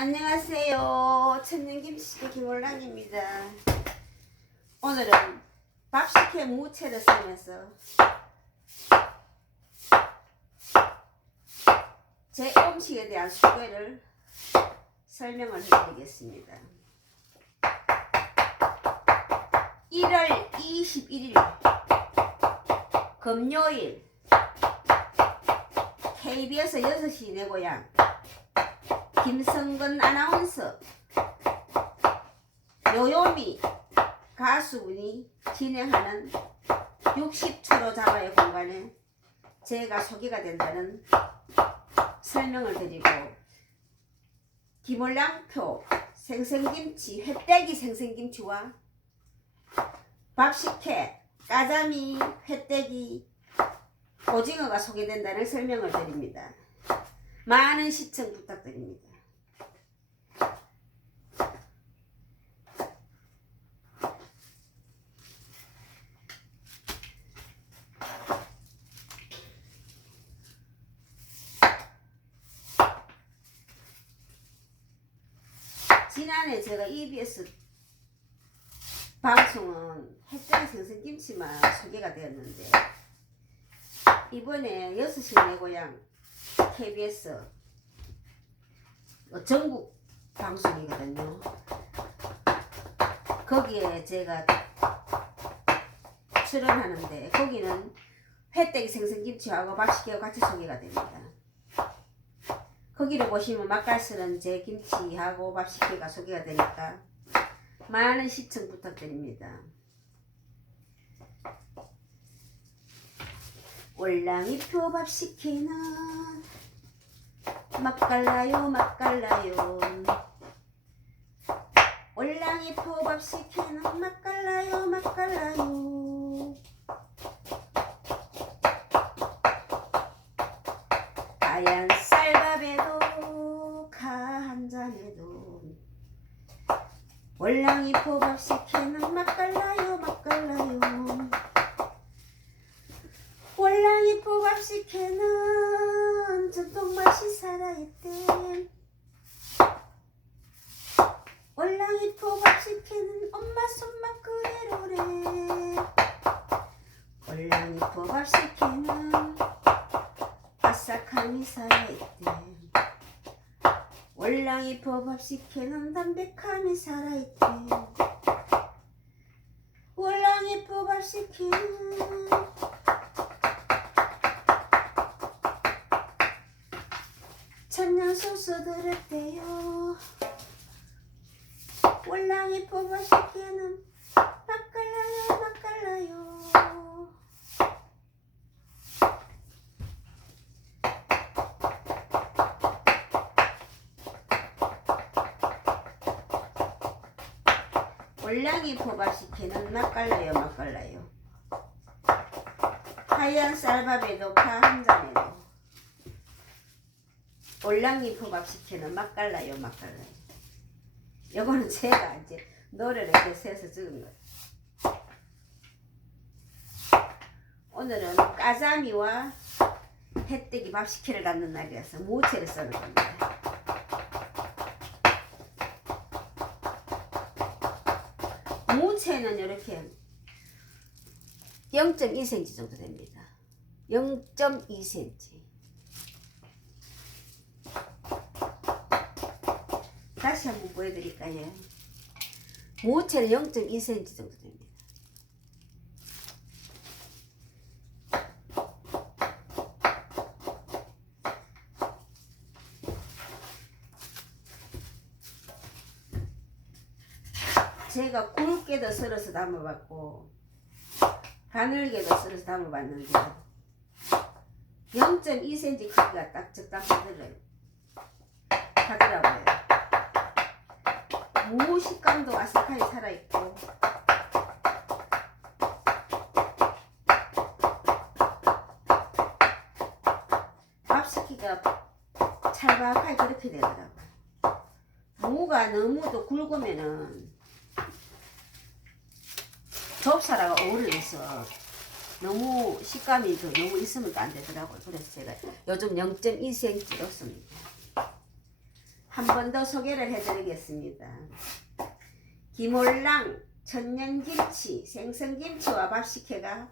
안녕하세요. 천년 김치 김올랑입니다. 오늘은 밥식혜 무채를 썰면서 제 음식에 대한 소개를 설명을 해드리겠습니다. 1월 21일 금요일 KBS 6시 내 고향 김성근 아나운서 요요미 가수분이 진행하는 60초로 잡아의 공간에 제가 소개가 된다는 설명을 드리고 김월량표 생생김치 회떼기 생생김치와 밥식혜 까자미 회떼기 오징어가 소개된다는 설명을 드립니다. 많은 시청 부탁드립니다. 지난해 제가 EBS 방송은 햇볕 생선김치만 소개가 되었는데 이번에 6시 내 고향 KBS 어, 전국 방송이거든요. 거기에 제가 출연하는데 거기는 회떼기 생선김치하고 밥식혜가 같이 소개가 됩니다. 거기를 보시면 맛깔스런 제 김치하고 밥식혜가 소개가 되니까 많은 시청 부탁드립니다. 올랑이표 밥식혜는 맛깔나요 맛깔나요 올랑이표 밥식혜는 맛깔나요 맛깔나요 하얀 쌀밥에도 가 한 잔에도 월랑이 포밥 시키는 맛깔나요 맛깔나요. 월랑이 포밥 시키는 전통 맛이 살아있대. 월랑이 포밥 시키는 엄마 손맛 그대로래. 월랑이 포밥 시키는 아삭함이 살아있대 월랑이 포밥 시키는 담백함이 살아있대 월랑이 포밥 시키는 천년 소스 들었대요. 월랑이 포밥 시키는 맛깔나요 맛깔나요 올랑이 포밥시키는 맛깔나요 맛깔나요? 하얀 쌀밥에도 파한 잔에도. 올랑이 포밥시키는 맛깔나요 맛깔나요? 요거는 제가 이제 노래를 이렇게 세서 적은 거예요. 오늘은 까자미와 햇뜨기 밥 시키를 갖는 날이라서 무채를 써는 겁니다 무채는 이렇게 0.2cm 정도 됩니다. 0.2cm. 다시 한번 보여드릴까요? 무채는 0.2cm 정도 됩니다. 제가 굵게도 썰어서 담아봤고 가늘게도 썰어서 담아봤는데 0.2cm 크기가 딱 적당하더라고요. 하더라고요. 무 식감도 아삭하게 살아있고 밥 시키가 찰박하게 그렇게 되더라고요. 무가 너무도 굵으면은 접사라가 어울려서 너무 식감이 더 너무 있으면 안 되더라고요. 그래서 제가 요즘 0.2cm 넣습니다. 한 번 더 소개를 해드리겠습니다. 김올랑, 천년김치, 생선김치와 밥식혜가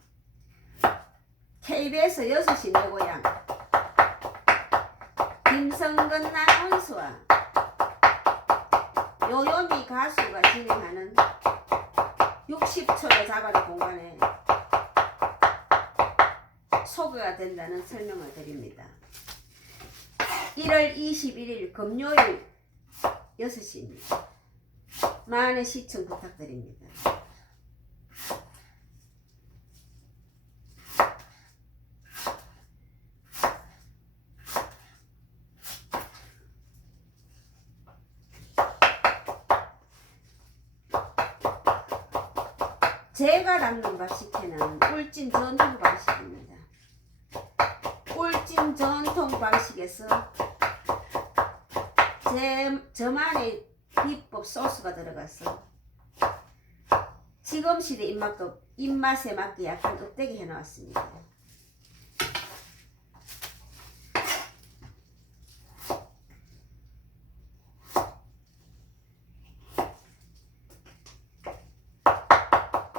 KBS 6시 내 고향 김성근 아나운서와 요요미 가수가 진행하는 60초를 잡아는 공간에 소개가 된다는 설명을 드립니다. 1월 21일 금요일 6시입니다. 많은 시청 부탁드립니다. 제가 담는 밥식회는 꿀찜 전통 방식입니다. 꿀찜 전통 방식에서 제 저만의 비법 소스가 들어가서 지금 시대 입맛 입맛에 맞게 약간 껍데기 해놓았습니다.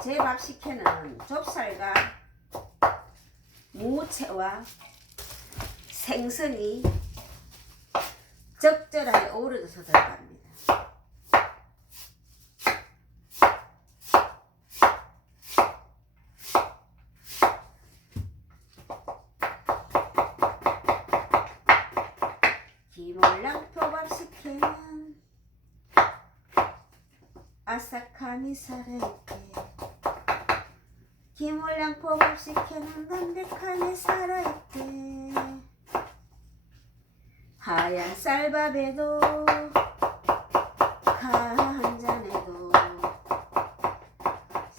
제 밥식회는 좁쌀과 무채와 생선이 적절하게 어우러져서 들어갑니다. 김올랑 표밥 식혜는 아삭함이 살아있게 김올랑 포밥식혜는 담백함이 살아있게 하얀 쌀밥에도 한 잔에도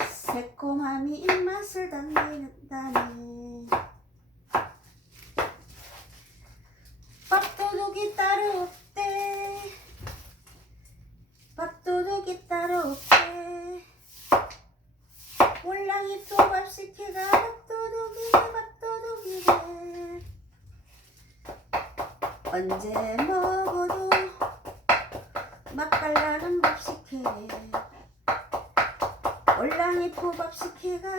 새콤함이 입맛을 당기는다네 밥도둑이 따로 없대 밥도둑이 따로 없대 올랑이 또밥식혜가 밥도둑이네 밥도둑이네. 언제 먹어도 맛깔나는 밥식혜 올랑이 포밥식혜가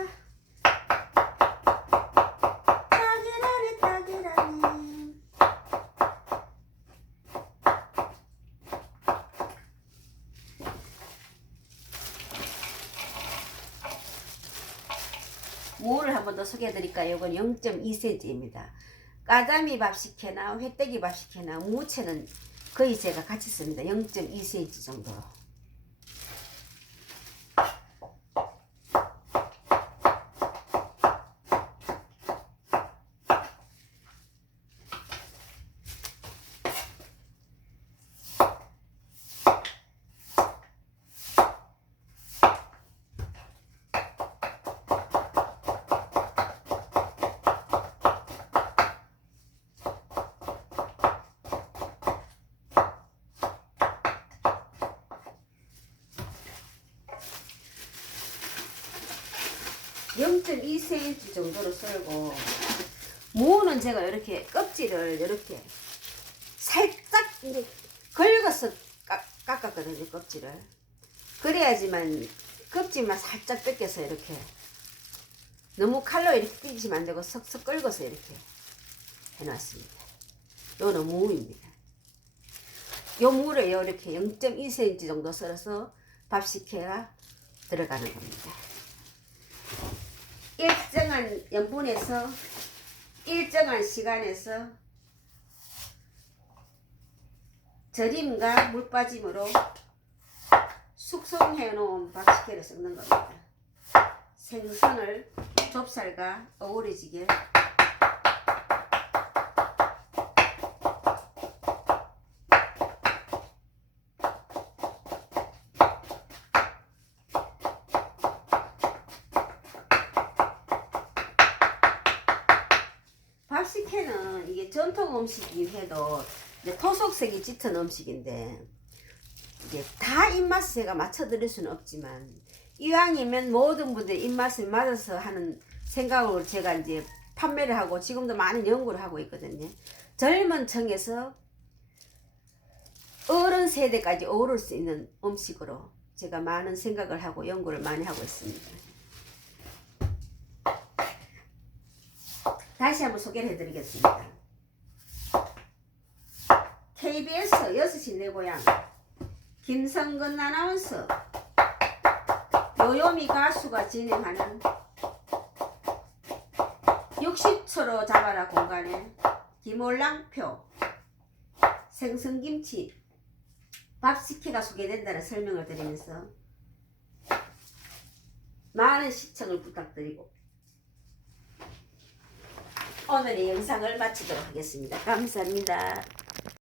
딱이라네 딱이라네 무를 한번 더 소개해 드릴까요? 이건 0.2cm입니다. 까자미 밥식혜나 회떼기 밥식혜나 무채는 거의 제가 같이 씁니다. 0.2cm 정도로. 영2 c m 정도로 썰고 무는 제가 이렇게 껍질을 이렇게 살짝 긁어서 깎, 깎았거든요 껍질을. 그래야지만 껍질만 살짝 뺏겨서 이렇게 너무 칼로 이렇게 삐지면 안 되고 석석 긁어서 이렇게 해놨습니다. 요는 무입니다. 요 무를 이렇게 0.2cm 정도 썰어서 밥식혜가 들어가는 겁니다 일정한 염분에서 일정한 시간에서 절임과 물 빠짐으로 숙성해 놓은 밥식혜를 섞는 겁니다. 생선을 좁쌀과 어우러지게 밥식혜는 이게 전통 음식이긴 해도 이제 토속색이 짙은 음식인데 이게 다 입맛에 제가 맞춰드릴 수는 없지만 이왕이면 모든 분들 입맛에 맞아서 하는 생각으로 제가 이제 판매를 하고 지금도 많은 연구를 하고 있거든요. 젊은 층에서 어른 세대까지 어우를 수 있는 음식으로 제가 많은 생각을 하고 연구를 많이 하고 있습니다. 다시 한번 소개를 해드리겠습니다. KBS 6시 내 고향 김성근 아나운서 요요미 가수가 진행하는 60초로 잡아라 공간에 김올랑표 생선김치 밥식혜가 소개된다는 설명을 드리면서 많은 시청을 부탁드리고 오늘의 영상을 마치도록 하겠습니다. 감사합니다.